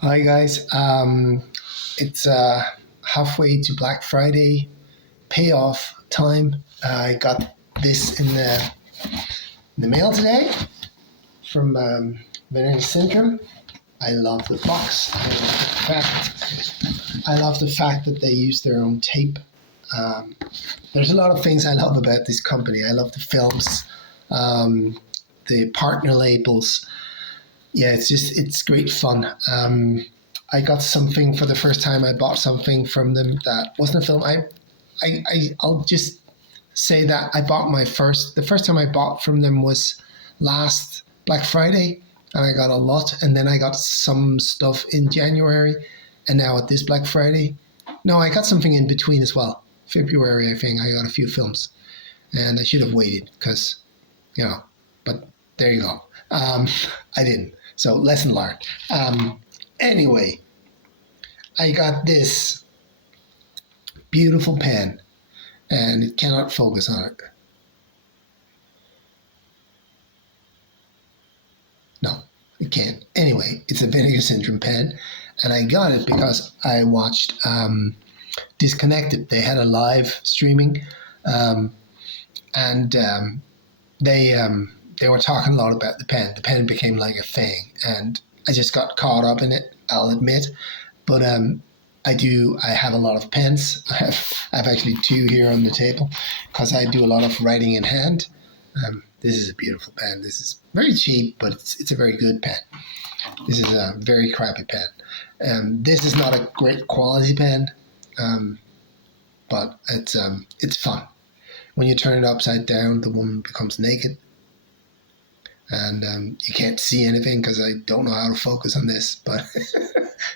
Hi guys. It's halfway to Black Friday payoff time. I got this in the mail today from Vinegar Syndrome. I love the box. I love the fact that they use their own tape. Um, there's a lot of things I love about this company. I love the films, um, the partner labels. Yeah, it's great fun. I got something for the first time. I bought something from them that wasn't a film. I'll just say that I bought the first time I bought from them was last Black Friday, and I got a lot, and then I got some stuff in January, and now at this Black Friday, no, I got something in between as well. February, I think I got a few films, and I should have waited because but there you go. I didn't. So lesson learned. Anyway, I got this beautiful pen, and it cannot focus on it. No, it can't. Anyway, it's a Vinegar Syndrome pen, and I got it because I watched Disconnected. They had a live streaming, um, and they were talking a lot about the pen. The pen became like a thing, and I just got caught up in it. I'll admit, but I have a lot of pens. I have actually two here on the table because I do a lot of writing in hand. This is a beautiful pen. This is very cheap, but it's a very good pen. This is a very crappy pen. This is not a great quality pen, um, but it's fun. When you turn it upside down, the woman becomes naked, and you can't see anything because I don't know how to focus on this, but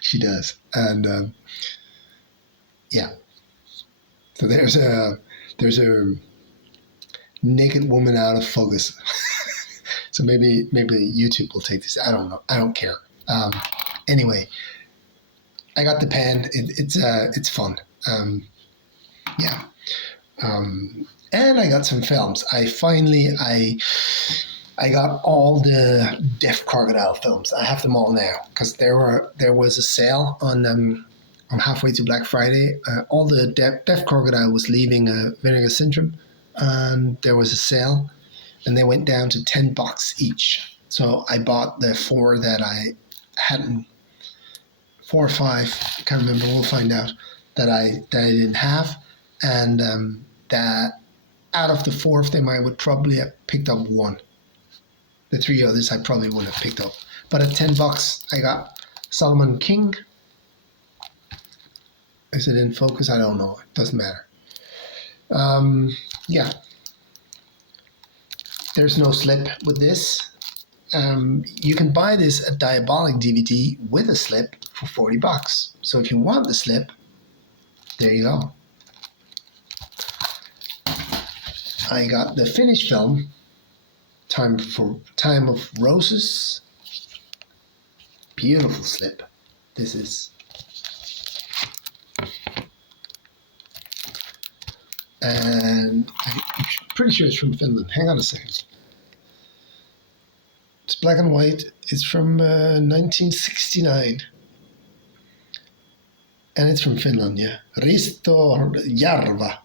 she does. And yeah, so there's a naked woman out of focus. So maybe YouTube will take this. I don't know. I don't care. Anyway, I got the pen. It's fun. Yeah. And I got some films. I got all the Deaf Crocodile films. I have them all now because there was a sale on halfway to Black Friday. All the Deaf Crocodile was leaving Vinegar Syndrome, and there was a sale, and they went down to $10 each. So I bought the four that I hadn't, four or five. I can't remember. We'll find out that I didn't have, and that out of the four of them, I would probably have picked up one. The three others I probably wouldn't have picked up. But at $10, I got Solomon King. Is it in focus? I don't know. It doesn't matter. Yeah, there's no slip with this. You can buy this at Diabolic DVD with a slip for $40. So if you want the slip, there you go. I got the finished film, Time of Roses. Beautiful slip. This is. And I'm pretty sure it's from Finland. Hang on a second. It's black and white. It's from 1969. And it's from Finland, yeah. Risto Jarva.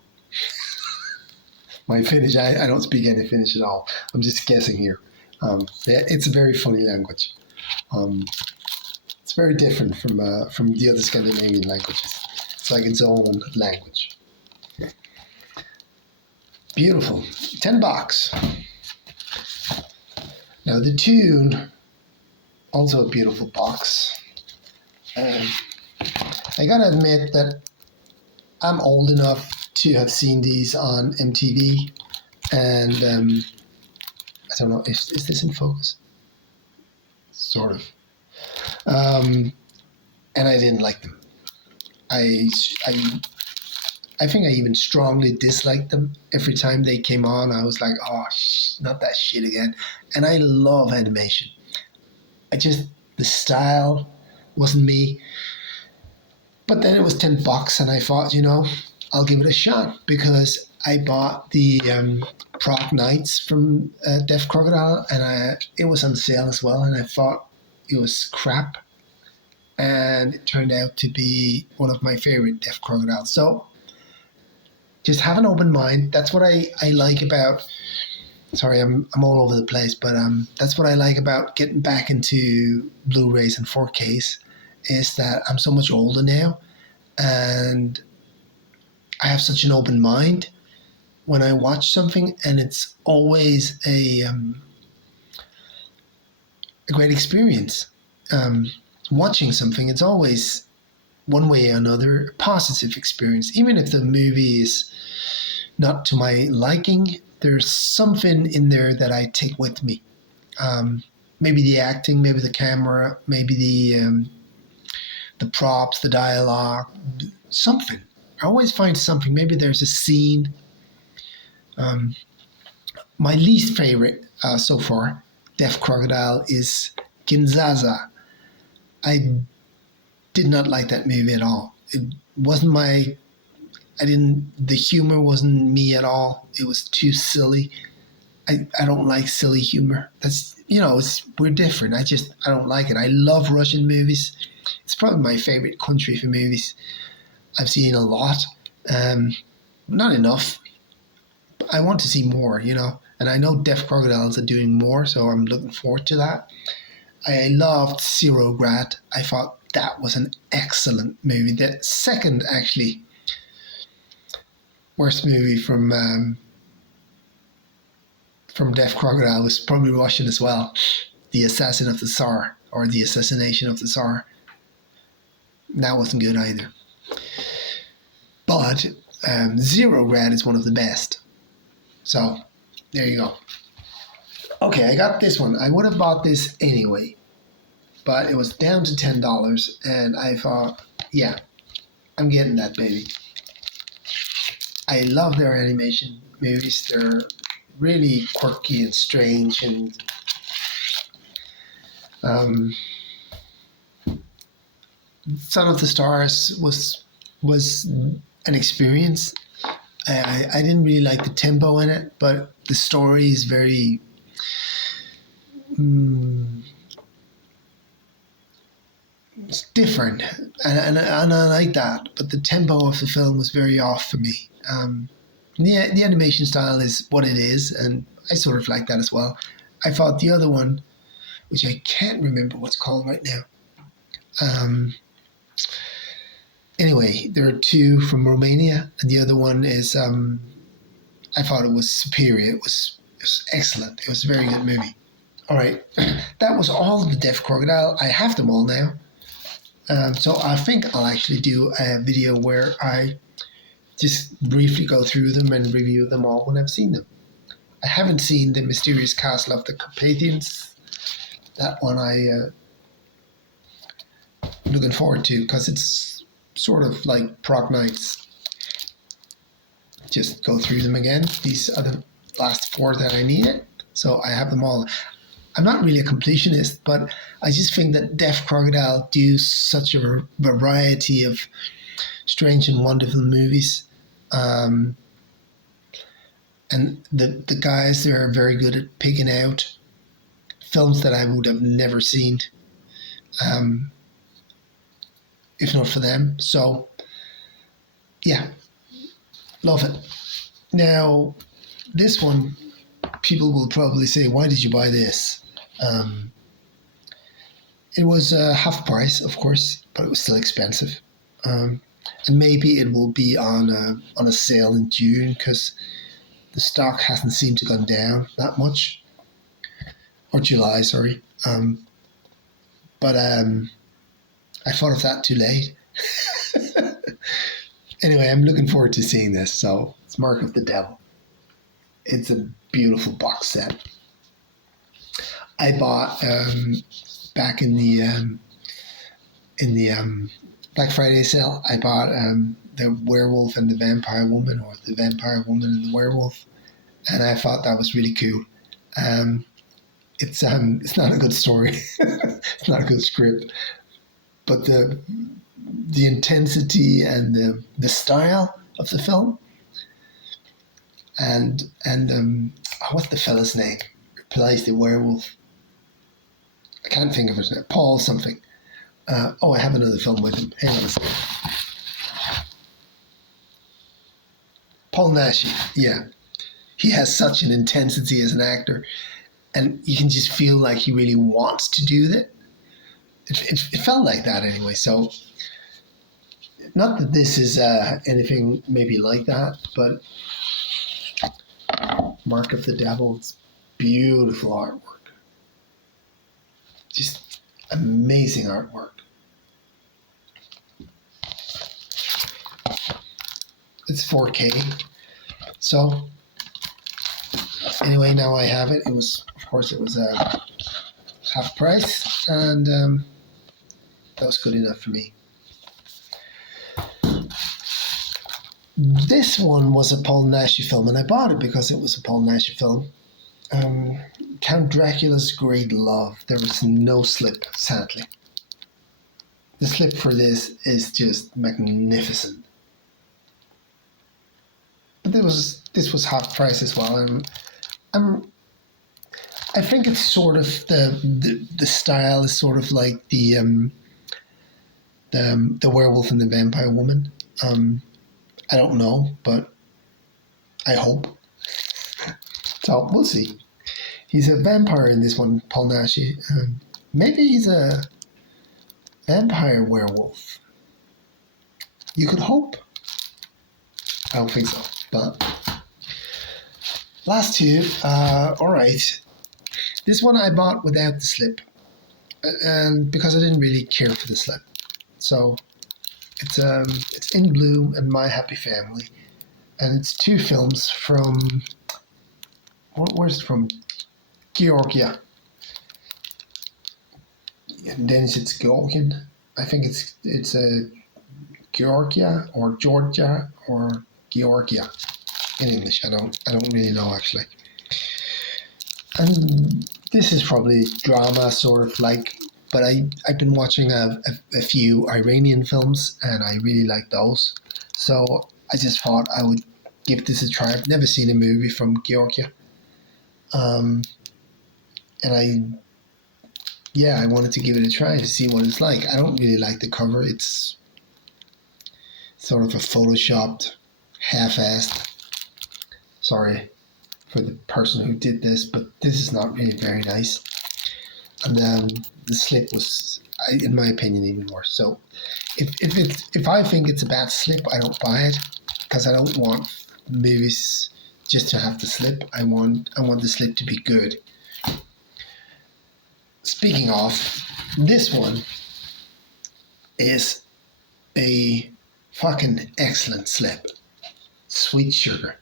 My Finnish, I don't speak any Finnish at all. I'm just guessing here. Yeah, it's a very funny language. It's very different from the other Scandinavian languages. It's like its own language. Beautiful. $10. Now the tune, also a beautiful box. I gotta admit that I'm old enough to have seen these on MTV, and I don't know, is this in focus? Sort of. And I didn't like them. I, I, I think I even strongly disliked them. Every time they came on, I was like, oh, not that shit again. And I love animation. The style wasn't me. But then it was $10, and I thought, I'll give it a shot because I bought the Proc Knights from Deaf Crocodile, and it was on sale as well, and I thought it was crap. and it turned out to be one of my favorite deaf crocodiles. So just have an open mind. That's what I like about. Sorry, I'm all over the place, but that's what I like about getting back into Blu-rays and 4Ks, is that I'm so much older now, and I have such an open mind when I watch something, and it's always a great experience. Watching something, it's always one way or another a positive experience, even if the movie is not to my liking. There's something in there that I take with me. Maybe the acting, maybe the camera, maybe the props, the dialogue, something. I always find something. Maybe there's a scene. My least favorite so far, Deaf Crocodile, is Kinzaza. I did not like that movie at all. It wasn't my. I didn't. The humor wasn't me at all. It was too silly. I don't like silly humor. That's we're different. I don't like it. I love Russian movies. It's probably my favorite country for movies. I've seen a lot, not enough. I want to see more, and I know Deaf Crocodiles are doing more, so I'm looking forward to that. I loved Zero Grad. I thought that was an excellent movie. The second, actually, worst movie from Deaf Crocodile was probably Russian as well. The Assassin of the Tsar, or The Assassination of the Tsar. That wasn't good either. But Zero Grad is one of the best. So, there you go. Okay, I got this one. I would have bought this anyway, but it was down to $10, and I thought, yeah, I'm getting that, baby. I love their animation movies. They're really quirky and strange, and Son of the Stars was an experience. I didn't really like the tempo in it, but the story is very it's different, and I like that. But the tempo of the film was very off for me. The animation style is what it is, and I sort of like that as well. I thought the other one, which I can't remember what's called right now. Anyway, there are two from Romania, and the other one is, I thought it was superior. It was excellent. It was a very good movie. All right, that was all of the Deaf Crocodile. I have them all now. So I think I'll actually do a video where I just briefly go through them and review them all when I've seen them. I haven't seen The Mysterious Castle of the Carpathians. That one I'm looking forward to, because it's sort of like Prog Nights. Just go through them again. These are the last four that I needed, so I have them all. I'm not really a completionist, but I just think that Deaf Crocodile do such a variety of strange and wonderful movies. And the guys there are very good at picking out films that I would have never seen if not for them. So, yeah, love it. Now, this one, people will probably say, why did you buy this? It was half price, of course, but it was still expensive. And maybe it will be on a sale in June, because the stock hasn't seemed to gone down that much. Or July, sorry. But I thought of that too late. Anyway, I'm looking forward to seeing this. So it's Mark of the Devil. It's a beautiful box set. I bought back in the Black Friday sale. I bought the Werewolf and the Vampire Woman, or the Vampire Woman and the Werewolf, and I thought that was really cool. It's not a good story. It's not a good script, but the intensity and the style of the film, and what's the fella's name who plays the werewolf? I can't think of his name. Paul something. Oh, I have another film with him. Hang on a second. Paul Nash. Yeah, he has such an intensity as an actor, and you can just feel like he really wants to do that. It felt like that anyway. So, not that this is anything maybe like that, but Mark of the Devil, it's beautiful artwork, just amazing artwork. It's 4K. So anyway, now I have it. It was, of course, it was half price, and that was good enough for me. This one was a Paul Nash film, and I bought it because it was a Paul Nash film. Count Dracula's Great Love. There was no slip, sadly. The slip for this is just magnificent. But this was half price as well, and I think it's sort of the style is sort of like the Werewolf and the Vampire Woman. I don't know, but I hope. So we'll see. He's a vampire in this one, Paul Nash. Maybe he's a vampire werewolf. You could hope. I don't think so, but last two. All right. This one I bought without the slip, and because I didn't really care for the slip. So it's In Bloom and My Happy Family, and it's two films from where's it from? Georgia. And then it's Georgian. I think it's a Georgia or Georgia or Georgia in English. I don't really know actually. And this is probably drama, sort of like. But I've been watching a few Iranian films, and I really like those. So I just thought I would give this a try. I've never seen a movie from Georgia. And I wanted to give it a try to see what it's like. I don't really like the cover. It's sort of a photoshopped, half-assed. Sorry for the person who did this, but this is not really very nice. And then the slip was, in my opinion, even worse. So if I think it's a bad slip, I don't buy it, because I don't want movies just to have the slip. I want the slip to be good. Speaking of, this one is a fucking excellent slip. Sweet sugar.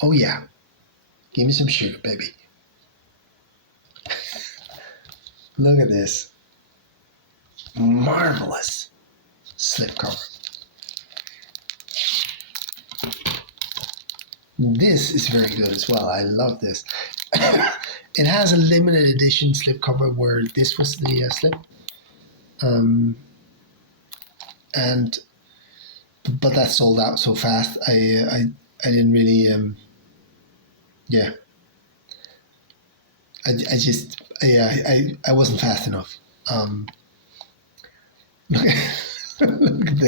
Oh yeah. Give me some sugar, baby. Look at this. Marvelous slipcover. This is very good as well. I love this. It has a limited edition slipcover where this was the slip. But that sold out so fast. I didn't really I wasn't fast enough. Look at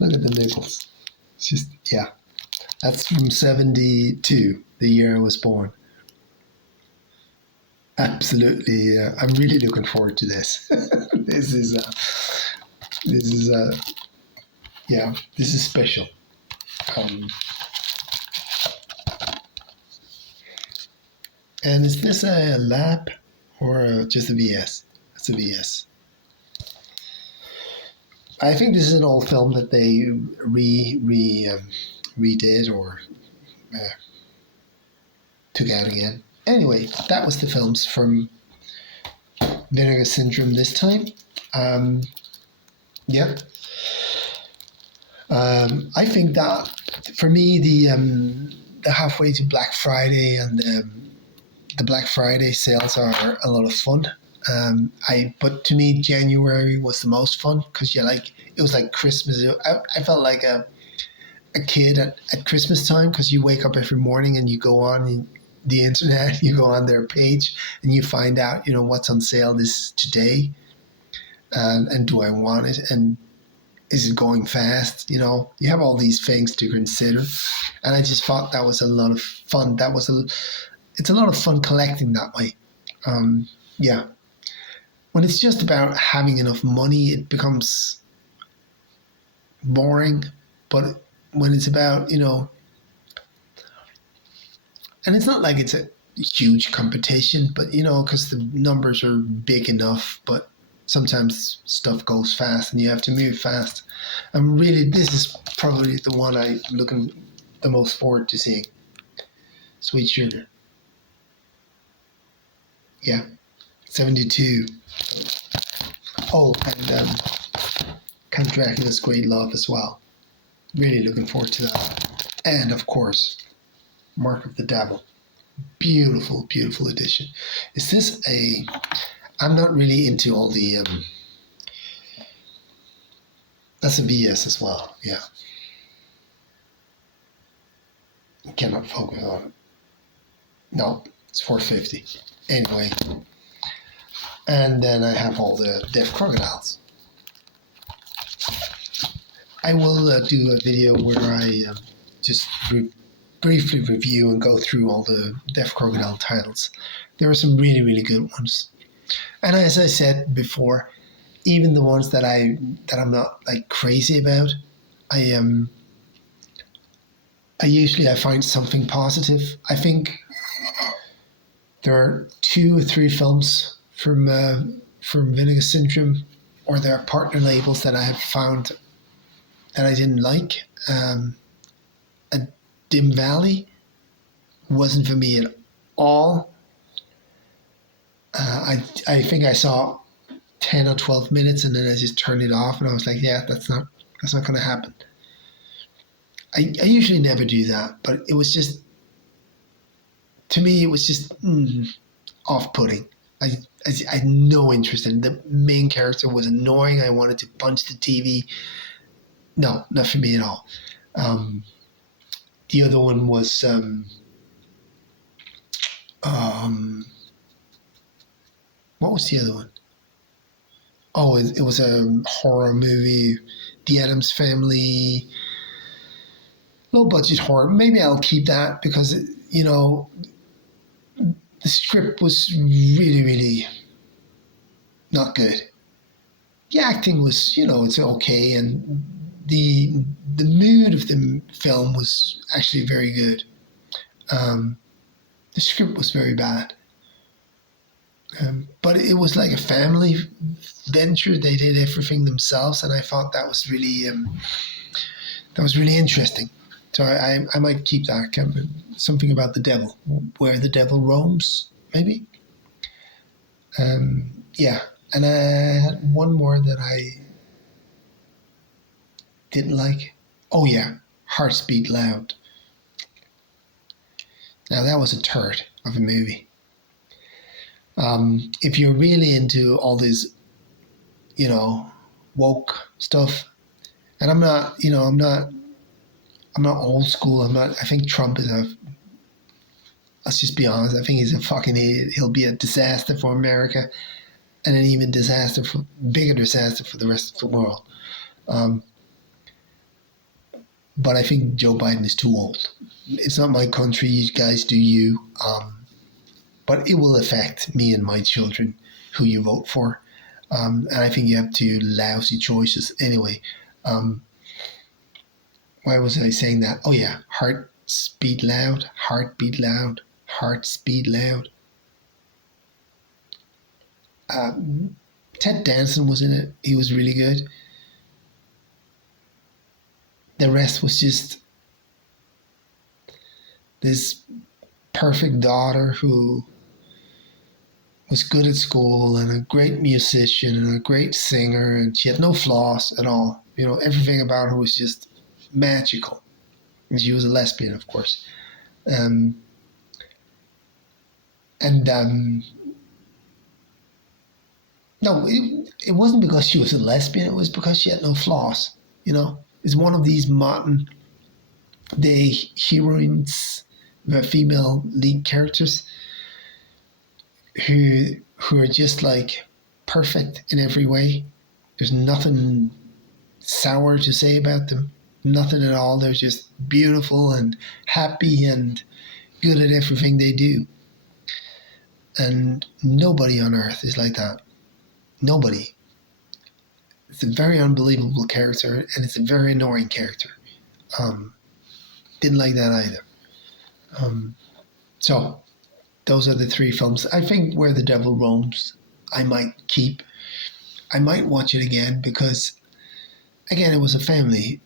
the nipples. It's just that's from 1972, the year I was born. Absolutely, I'm really looking forward to this. This is special. And is this a lap or just a VS? It's a VS. I think this is an old film that they redid or took out again. Anyway, that was the films from Vinegar Syndrome this time. I think that for me the halfway to Black Friday and the Black Friday sales are a lot of fun. But to me, January was the most fun because it was like Christmas. I felt like a kid at Christmas time because you wake up every morning and you go on the internet, you go on their page and you find out what's on sale this today. and do I want it, and is it going fast? You have all these things to consider, and I just thought that was a lot of fun. It's a lot of fun collecting that way. Yeah, when it's just about having enough money, it becomes boring. But when it's about, and it's not like it's a huge competition, but because the numbers are big enough, but sometimes stuff goes fast and you have to move fast. And really, this is probably the one I'm looking the most forward to seeing. Sweet Sugar. Yeah, 72. Oh, and Count Dracula's Great Love as well. Really looking forward to that. And of course, Mark of the Devil. Beautiful, beautiful edition. Is this a... I'm not really into all the... that's a VS as well, yeah. Cannot focus on it. No, it's 450. Anyway. And then I have all the Deaf Crocodiles. I will do a video where I just briefly review and go through all the Deaf Crocodile titles. There are some really, really good ones. And as I said before, even the ones that I'm not like crazy about, I usually find something positive. I think there are 2 or 3 films from Vinegar Syndrome or their partner labels that I have found that I didn't like. And Dim Valley wasn't for me at all. I think I saw 10 or 12 minutes and then I just turned it off and I was like, yeah, that's not going to happen. I usually never do that, but it was just, to me, it was just off-putting. I had no interest in it. The main character was annoying. I wanted to punch the TV. No, not for me at all. The other one was what was the other one? Oh, it was a horror movie, The Addams Family, low budget horror. Maybe I'll keep that because the script was really, really not good. The acting was, it's okay, and the mood of the film was actually very good. The script was very bad, but it was like a family venture. They did everything themselves, and I thought that was really interesting. So I might keep that. Something about the devil, where the devil roams, maybe. Yeah, and I had one more that I didn't like. Oh yeah, Hearts Beat Loud. Now that was a turd of a movie. If you're really into all this, woke stuff, and I'm not old school. I think Trump is let's just be honest. I think he's a fucking idiot. He'll be a disaster for America, and an even bigger disaster for the rest of the world. But I think Joe Biden is too old. It's not my country. You guys do you. But it will affect me and my children who you vote for. And I think you have 2 lousy choices. Anyway, why was I saying that? Oh yeah, Hearts Beat Loud, Heart Beat Loud, Hearts Beat Loud. Ted Danson was in it. He was really good. The rest was just this perfect daughter who was good at school and a great musician and a great singer, and she had no flaws at all. Everything about her was just magical. And she was a lesbian, of course. No, it wasn't because she was a lesbian. It was because she had no flaws. It's one of these modern day heroines, female lead characters who are just like perfect in every way. There's nothing sour to say about them. Nothing at all. They're just beautiful and happy and good at everything they do. And nobody on earth is like that. Nobody. It's a very unbelievable character, and it's a very annoying character. Um, didn't like that either. So those are the three films. I think Where the Devil Roams, I might keep. I might watch it again because, again, it was a family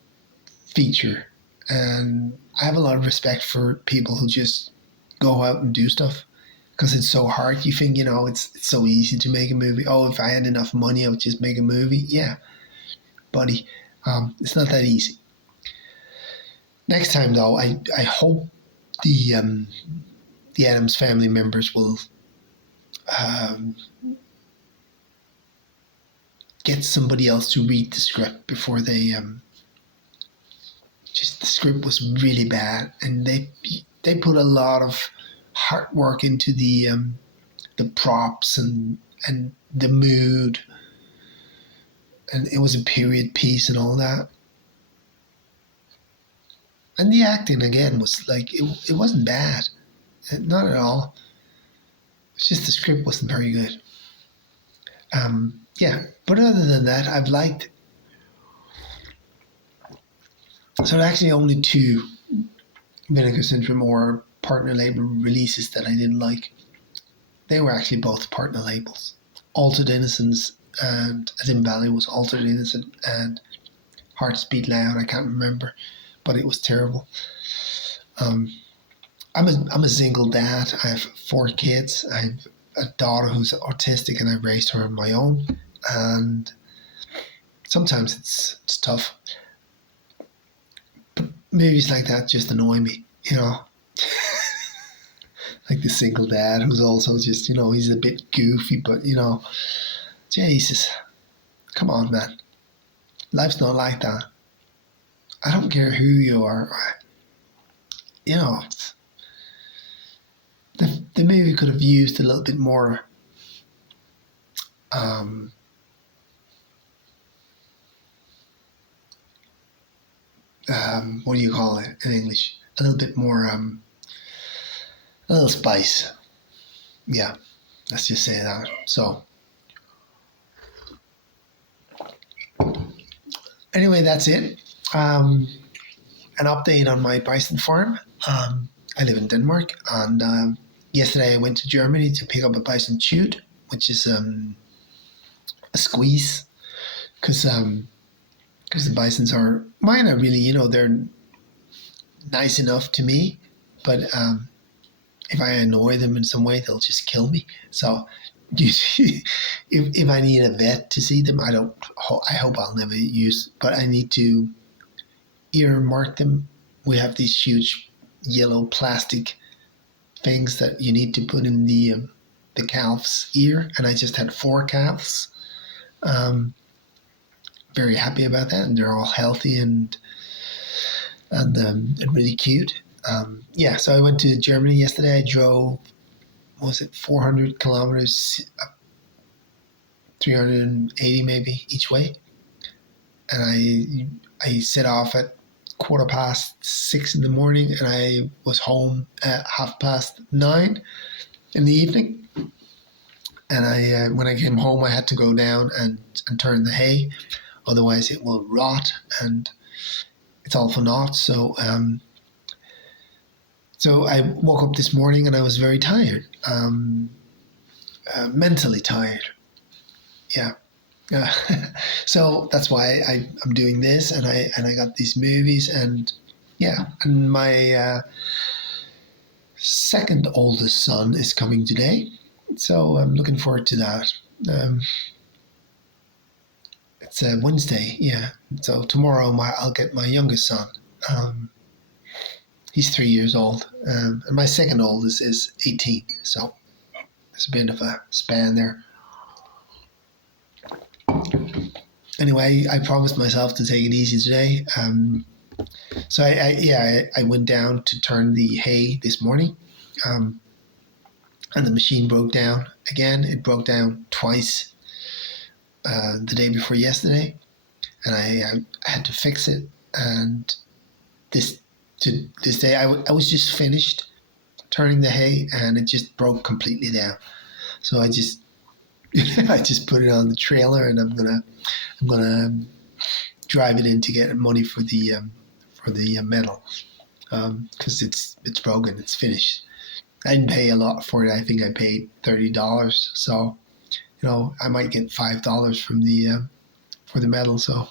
feature, and I have a lot of respect for people who just go out and do stuff because it's so hard. You think, it's so easy to make a movie. Oh, if I had enough money, I would just make a movie. Yeah, buddy, it's not that easy. Next time, though, I hope the Adams family members will um, get somebody else to read the script before they just the script was really bad, and they put a lot of hard work into the props and the mood, and it was a period piece and all that. And the acting again was like it wasn't bad, not at all. It's just the script wasn't very good. Yeah, but other than that, I've liked. So actually, only two Vinegar Syndrome or partner label releases that I didn't like. They were actually both partner labels. Altered Innocence and As in Valley was Altered Innocent, and Hearts Beat Loud, I can't remember, but it was terrible. I'm a single dad. I have 4 kids. I have a daughter who's autistic, and I raised her on my own. And sometimes it's tough. But movies like that just annoy me, like the single dad who's also just, he's a bit goofy, but Jesus, come on, man. Life's not like that. I don't care who you are. The movie could have used a little bit more what do you call it in English? A little bit more, a little spice. Yeah, let's just say that. So, anyway, that's it. An update on my bison farm. I live in Denmark, and yesterday I went to Germany to pick up a bison chute, which is a squeeze, because the bisons are mine are really, they're nice enough to me, but if I annoy them in some way, they'll just kill me. So if I need a vet to see them, I hope I'll never use, but I need to earmark them. We have these huge yellow plastic things that you need to put in the calf's ear, and I just had 4 calves. Very happy about that, and they're all healthy and really cute. Yeah, so I went to Germany yesterday. I drove, was it 400 kilometers, 380 maybe each way, and I set off at 6:15 in the morning, and I was home at 9:30 in the evening. And when I came home, I had to go down and turn the hay, otherwise it will rot and it's all for naught. So I woke up this morning and I was very tired, mentally tired. Yeah. So that's why I'm doing this, and I got these movies, and yeah, and my second oldest son is coming today, so I'm looking forward to that. It's a Wednesday, yeah. So tomorrow I'll get my youngest son. He's 3 years old, and my second oldest is 18. So there's a bit of a span there. Anyway, I promised myself to take it easy today. So I went down to turn the hay this morning, and the machine broke down again. It broke down twice the day before yesterday, and I had to fix it. And this to this day, I was just finished turning the hay, and it just broke completely down. So I just I just put it on the trailer, and I'm gonna drive it in to get money for the metal, because it's broken, it's finished. I didn't pay a lot for it. I think I paid $30. So I might get $5 from the for the metal. So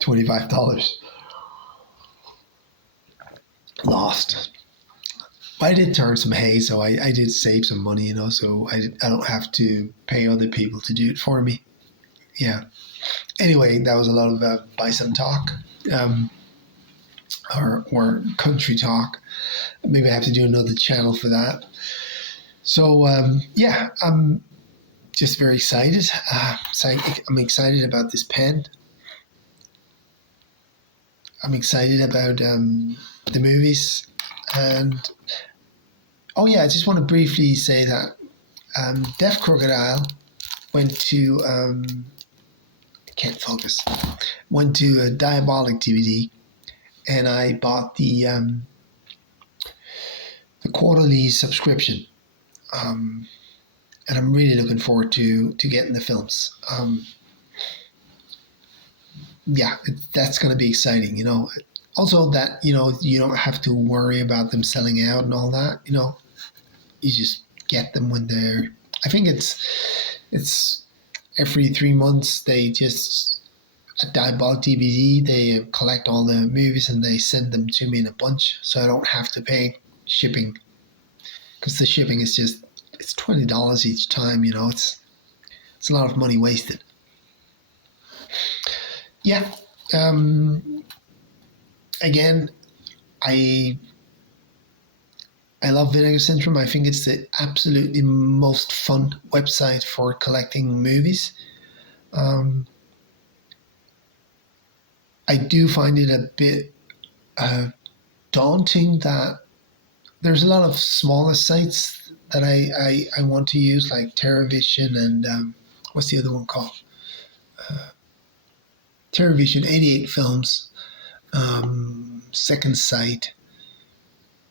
$25 lost. I did turn some hay, so I did save some money, so I don't have to pay other people to do it for me. Yeah. Anyway, that was a lot of bison talk, or country talk. Maybe I have to do another channel for that. So yeah, I'm just very excited. I'm excited about this pen. I'm excited about the movies. And oh yeah, I just want to briefly say that Deaf Crocodile went to can't focus. Went to a Diabolic DVD, and I bought the quarterly subscription, and I'm really looking forward to getting the films. Yeah, that's going to be exciting. Also that you don't have to worry about them selling out and all that. You just get them when they're. I think it's every 3 months they just. At Diabolic DVD, they collect all the movies and they send them to me in a bunch, so I don't have to pay shipping, because the shipping is it's $20 each time. It's a lot of money wasted. Yeah. Again, I love Vinegar Syndrome. I think it's the absolutely most fun website for collecting movies. I do find it a bit daunting that there's a lot of smaller sites that I want to use, like TerraVision and what's the other one called? TerraVision, 88 Films, Second Sight.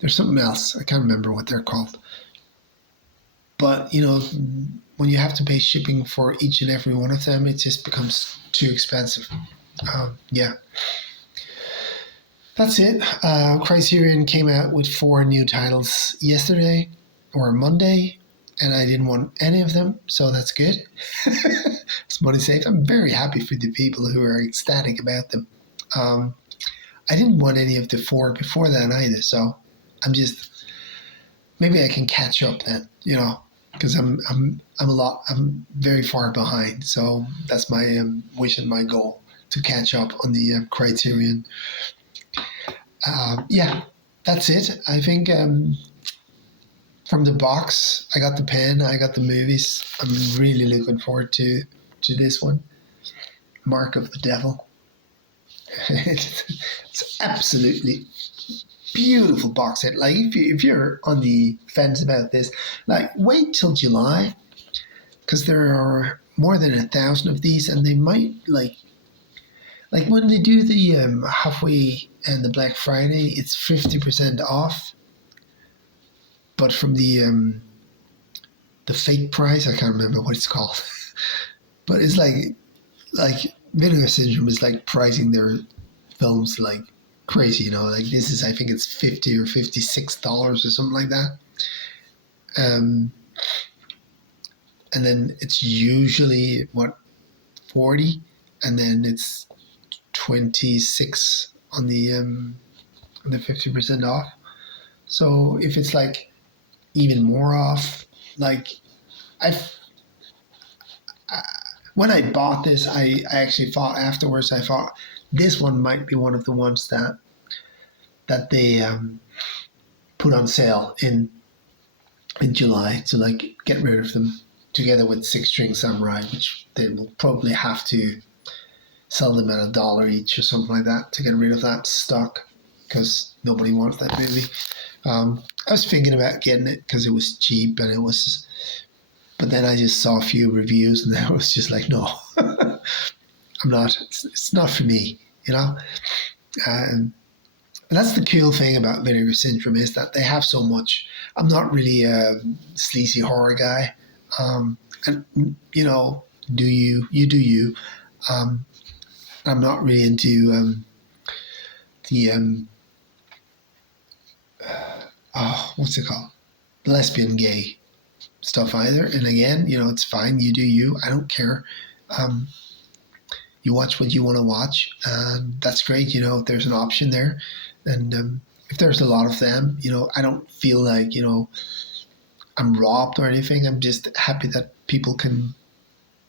There's something else. I can't remember what they're called. But, when you have to pay shipping for each and every one of them, it just becomes too expensive. Yeah. That's it. Criterion came out with 4 new titles yesterday or Monday, and I didn't want any of them, so that's good. It's money saved. I'm very happy for the people who are ecstatic about them. I didn't want any of the 4 before that either, so maybe I can catch up then, because I'm very far behind. So that's my wish and my goal, to catch up on the Criterion. Yeah, that's it. I think from the box, I got the pen, I got the movies. I'm really looking forward to this one, Mark of the Devil. It's absolutely beautiful box set. Like if you're on the fence about this, like wait till July, because there are more than 1,000 of these, and they might like when they do the halfway and the Black Friday, it's 50% off. But from the fake price, I can't remember what it's called. But it's like Vinegar Syndrome is like pricing their films like crazy, like this is, I think it's $50 or $56 or something like that. And then it's usually 40, and then it's 26 on the 50% off. So if it's like even more off, like when I bought this, I actually thought afterwards, I thought this one might be one of the ones that they put on sale in July to like get rid of them, together with Six String Samurai, which they will probably have to sell them at $1 each or something like that to get rid of that stock, because nobody wants that movie. I was thinking about getting it because it was cheap, but But then I just saw a few reviews, and I was just like, no, I'm not. It's not for me, you know. Um, and that's the cool thing about Vinegar Syndrome is that they have so much. I'm not really a sleazy horror guy, and you know, do you? You do you. Um, I'm not really into the what's it called? Lesbian gay stuff either. And again, you know, it's fine. You do you. I don't care. Um, you watch what you want to watch, and that's great. You know, if there's an option there, and if there's a lot of them, you know, I don't feel like I'm robbed or anything. I'm just happy that people can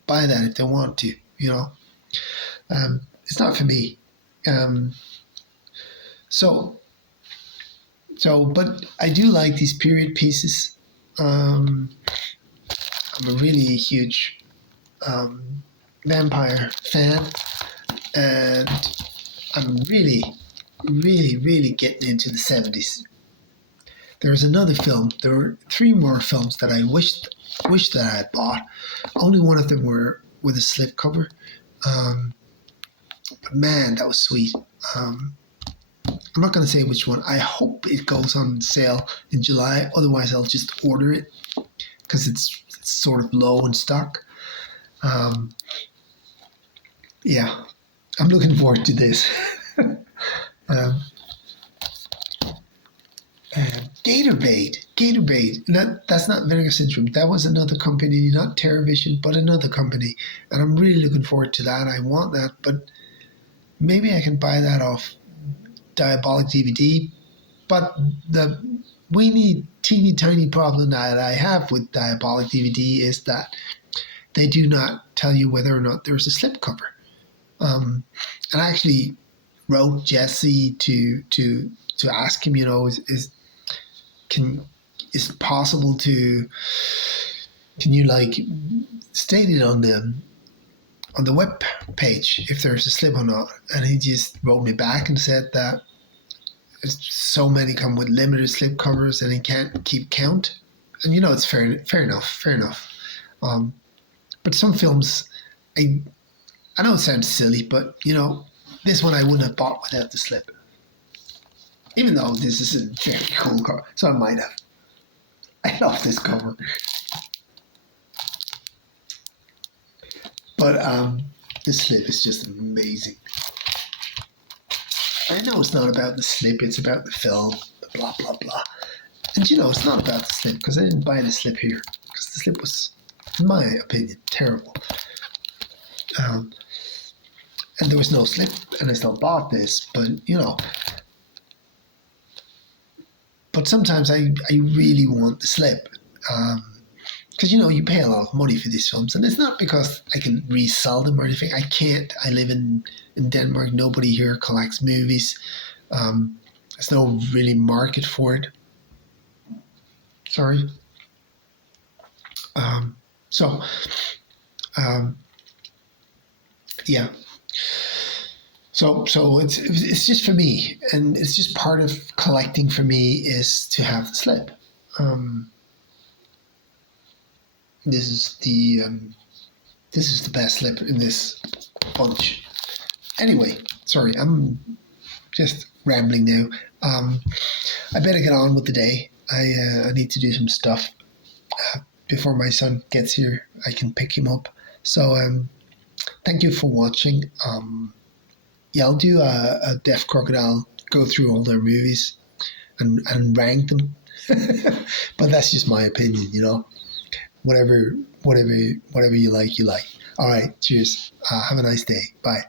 buy that if they want to. You know, it's not for me. Um, so but I do like these period pieces. Um, I'm a really huge vampire fan, and I'm really, really, really getting into the 70s. There was another film. There were three more films that I wished that I had bought. Only one of them were with a slipcover. But man, that was sweet. I'm not going to say which one. I hope it goes on sale in July. Otherwise, I'll just order it because it's sort of low in stock. Yeah, I'm looking forward to this. um, Gatorbait. That's not Vinegar Syndrome. That was another company, not TerraVision, but another company. And I'm really looking forward to that. I want that, but maybe I can buy that off Diabolic DVD. But the weeny, teeny, tiny problem that I have with Diabolic DVD is that they do not tell you whether or not there's a slipcover. And I actually wrote Jesse to ask him, you know, is it possible can you like state it on the web page if there's a slip or not? And he just wrote me back and said that so many come with limited slip covers and he can't keep count. And you know, it's fair enough. But some films, I know it sounds silly, but you know, this one I wouldn't have bought without the slip. Even though this is a very cool cover, so I might have. I love this cover. But the slip is just amazing. I know it's not about the slip, it's about the film, blah, blah, blah. And you know, it's not about the slip, because I didn't buy the slip here, because the slip was, in my opinion, terrible. And there was no slip, and I still bought this, but you know. But sometimes I really want the slip. Because you know, you pay a lot of money for these films, and it's not because I can resell them or anything. I can't. I live in Denmark. Nobody here collects movies. There's no really market for it. Sorry. Yeah. So it's just for me, and it's just part of collecting for me is to have the slip. This is the best slip in this bunch. Anyway, sorry, I'm just rambling now. I better get on with the day. I need to do some stuff before my son gets here. I can pick him up. So thank you for watching. Yeah, I'll do a Deaf Crocodile, go through all their movies and rank them. But that's just my opinion, you know. Whatever you like, you like. All right, cheers. Have a nice day. Bye.